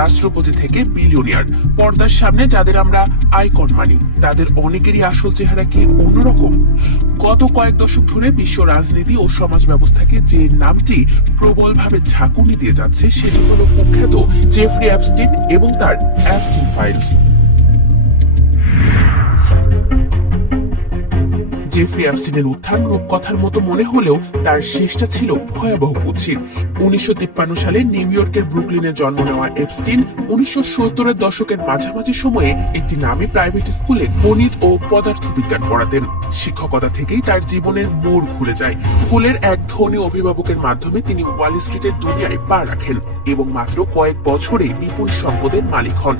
রাষ্ট্রপতি থেকে বিলিয়নিয়ার, পর্দার সামনে যাদের আমরা আইকন মানি তাদের অনেকেরই আসল চেহারা কি অন্যরকম। গত কয়েক দশক ধরে বিশ্ব রাজনীতি ও সমাজ ব্যবস্থাকে যে নামটি প্রবলভাবে ঝাঁকুনি দিয়ে যাচ্ছে সেটি হল কুখ্যাত জেফ্রি অ্যাপস্টিন এবং তার অ্যাপস্টিন ফাইলস। জেফ্রি অ্যাপস্টিনের উত্থান রূপকথার মতো মনে হলেও তার শেষটা ছিল ভয়াবহ কুৎসিত। 1953 সালে নিউ ইয়র্কের ব্রুকলিনে জন্ম নেওয়া অ্যাপস্টিন 1970-এর দশকের মাঝামাঝি সময়ে একটি নামী প্রাইভেট স্কুলে গণিত ও পদার্থবিজ্ঞান পড়াতেন। শিক্ষকতা থেকেই তার জীবনের মোড় ঘুরে যায়। স্কুলের এক ধনী অভিভাবকের মাধ্যমে তিনি ওয়াল স্ট্রিটের দুনিয়ায় পা রাখেন এবং মাত্র কয়েক বছরেই বিপুল সম্পদের মালিক হন।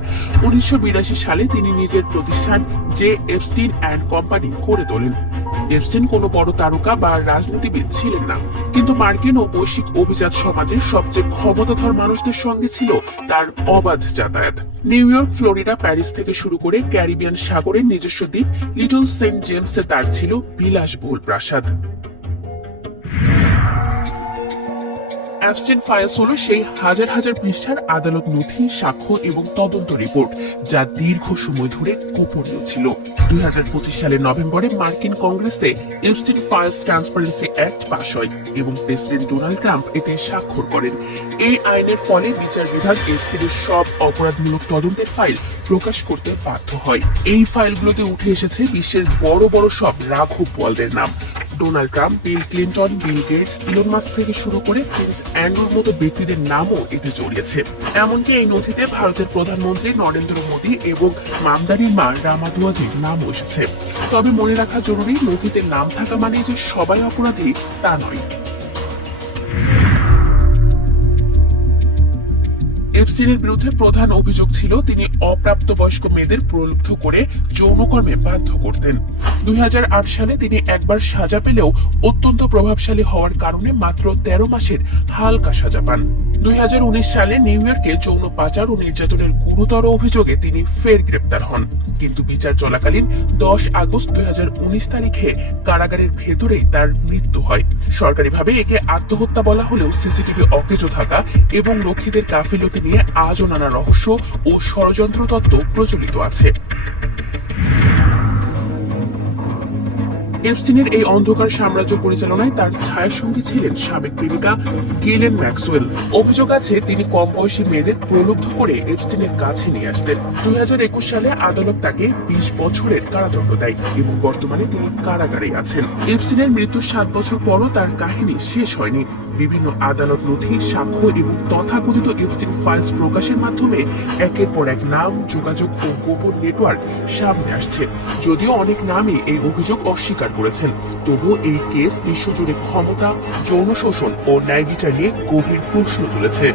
1982 সালে তিনি নিজের প্রতিষ্ঠান জে এপস্টিন অ্যান্ড কোম্পানি করে তোলেন। এপস্টিন কোনো বড় তারকা বা রাজনীতিবিদ ছিলেন না, কিন্তু মার্কিন ও বৈশ্বিক অভিজাত সমাজের সবচেয়ে ক্ষমতাধর মানুষদের সঙ্গে ছিল তার অবাধ যাতায়াত। নিউ ইয়র্ক, ফ্লোরিডা, প্যারিস থেকে শুরু করে ক্যারিবিয়ান সাগরের নিজস্ব দ্বীপ লিটল সেন্ট জেমসে তার ছিল বিলাসবহুল প্রাসাদ। অ্যাপস্টিন ফাইলস হল সেই হাজার হাজার পৃষ্ঠার আদালত নথি, সাক্ষ্য এবং তদন্ত রিপোর্ট যা দীর্ঘ সময় ধরে গোপনীয় ছিল। 2025 সালের নভেম্বরে মার্কিন কংগ্রেসে অ্যাপস্টিন ফাইলস ট্রান্সপারেন্সি অ্যাক্ট পাশ হয় এবং প্রেসিডেন্ট ডোনাল্ড ট্রাম্প এতে স্বাক্ষর করেন। এই আইনের ফলে বিচার বিভাগ অ্যাপস্টিনের সব অপরাধমূলক তদন্তের ফাইল প্রকাশ করতে বাধ্য হয়। এই ফাইলগুলোতে উঠে এসেছে বিশ্বের বড় বড় সব রাঘব বোয়ালদের নাম। Donald Trump, Bill Clinton, Bill Gates, Elon Musk থেকে শুরু করে প্রিন্স অ্যান্ড্রুর মতো ব্যক্তিদের নামও এতে জড়িয়েছে। এমনকি এই নথিতে ভারতের প্রধানমন্ত্রী নরেন্দ্র মোদী এবং মামদানির মা রামাদুয়াজির নামও এসেছে। তবে মনে রাখা জরুরি, নথিতে নাম থাকা মানে যে সবাই অপরাধী তা নয়। এপস্টিনের বিরুদ্ধে প্রধান অভিযোগ ছিল তিনি অপ্রাপ্তবয়স্ক মেয়েদের প্রলুব্ধ করে যৌনকর্মে বাধ্য করতেন। 2008 সালে তিনি একবার সাজা পেলেও অত্যন্ত প্রভাবশালী হওয়ার কারণে মাত্র 13 মাসের হালকা সাজা পান। 2019 সালে নিউ ইয়র্কে যৌন পাচার ও নির্যাতনের গুরুতর অভিযোগে তিনি ফের গ্রেপ্তার হন, কিন্তু বিচার চলাকালীন 10 আগস্ট 2019 তারিখে কারাগারের ভেতরেই তার মৃত্যু হয়। সরকারিভাবে একে আত্মহত্যা বলা হলেও সিসিটিভি অকেজো থাকা এবং রক্ষীদের গাফিলতি নিয়ে আজও নানা রহস্য ও ষড়যন্ত্র তত্ত্ব প্রচলিত আছে। এপস্টিনের এই অন্ধকার সাম্রাজ্য পরিচালনায় তার ছায়াসঙ্গী ছিলেন সাবেক প্রেমিকা গিলেন ম্যাক্সওয়েল। অভিযোগ আছে তিনি কম বয়সী মেয়েদের প্রলুব্ধ করে এপস্টিনের কাছে নিয়ে আসতেন। 2021 সালে আদালত তাকে 20 বছরের কারাদণ্ড দেয় এবং বর্তমানে তিনি কারাগারেই আছেন। এপস্টিনের মৃত্যুর 7 বছর পরও তার কাহিনী শেষ হয়নি। বিভিন্ন আদালত নথি, সাক্ষ্য এবং তথাকথিত এপস্টিন ফাইলস প্রকাশের মাধ্যমে একের পর এক নাম, যোগাযোগ ও গোপন নেটওয়ার্ক সামনে আসছে। যদিও অনেক নামই এই অভিযোগ অস্বীকার করেছেন, তবুও এই কেস বিশ্বজুড়ে ক্ষমতা, যৌন শোষণ ও ন্যায় বিচার নিয়ে গভীর প্রশ্ন তুলেছে।